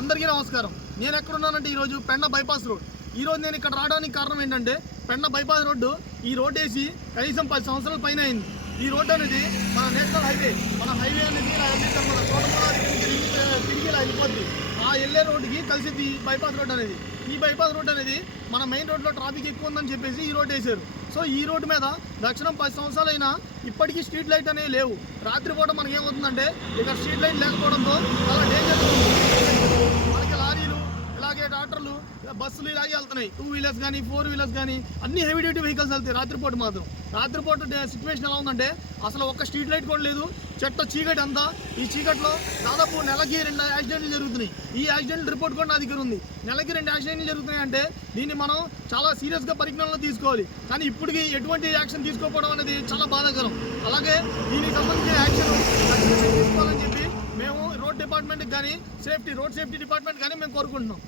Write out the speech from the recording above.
అందరికీ నమస్కారం. నేను ఎక్కడున్నానంటే ఈరోజు పెండ బైపాస్ రోడ్. ఈరోజు నేను ఇక్కడ రావడానికి కారణం ఏంటంటే పెండ బైపాస్ రోడ్డు ఈ రోడ్ వేసి కనీసం 10 సంవత్సరాల పైన అయింది. ఈ రోడ్డు అనేది మన నేషనల్ హైవే. మన హైవే అనేది ఇలా వెళ్తే మన తోటమూల తిరిగి ఇలా వెళ్ళిపోద్ది. ఆ వెళ్ళే రోడ్డుకి కలిసిద్ది ఈ బైపాస్ రోడ్ అనేది. ఈ బైపాస్ రోడ్ అనేది మన మెయిన్ రోడ్లో ట్రాఫిక్ ఎక్కువ ఉందని చెప్పేసి ఈ రోడ్ వేశారు. సో ఈ రోడ్డు మీద దక్షిణం 10 సంవత్సరాలైనా ఇప్పటికీ స్ట్రీట్ లైట్ అనేవి లేవు. రాత్రిపూట మనకి ఏమవుతుందంటే ఇక్కడ స్ట్రీట్ లైట్ లేకపోవడంతో చాలా డేంజర్. మనకి లారీలు ఇలాగే ట్రాక్టర్లు బస్సులు ఇలాగే వెళ్తున్నాయి. 2 వీలర్స్ కానీ 4 వీలర్స్ కానీ అన్ని హెవీ డ్యూటీ వెహికల్స్ వెళ్తాయి రాత్రిపూట మాత్రం. రాత్రిపూట సిచ్యువేషన్ ఎలా ఉందంటే అసలు ఒక్క స్ట్రీట్ లైట్ కూడా లేదు. చెట్ట చీకటి అంతా. ఈ చీకట్లో దాదాపు నెలకి 2 యాక్సిడెంట్లు జరుగుతున్నాయి. ఈ యాక్సిడెంట్ రిపోర్ట్ కూడా నా దగ్గర ఉంది. నెలకి 2 యాక్సిడెంట్లు జరుగుతున్నాయి అంటే దీన్ని మనం చాలా సీరియస్గా పరిజ్ఞానంలో తీసుకోవాలి. కానీ ఇప్పటికీ ఎటువంటి యాక్షన్ తీసుకోకపోవడం అనేది చాలా బాధాకరం. అలాగే దీనికి సంబంధించిన యాక్షన్ తీసుకోవాలని చెప్పి మేము రోడ్ డిపార్ట్మెంట్కి కానీ రోడ్ సేఫ్టీ డిపార్ట్మెంట్ కానీ మేము కోరుకుంటున్నాం.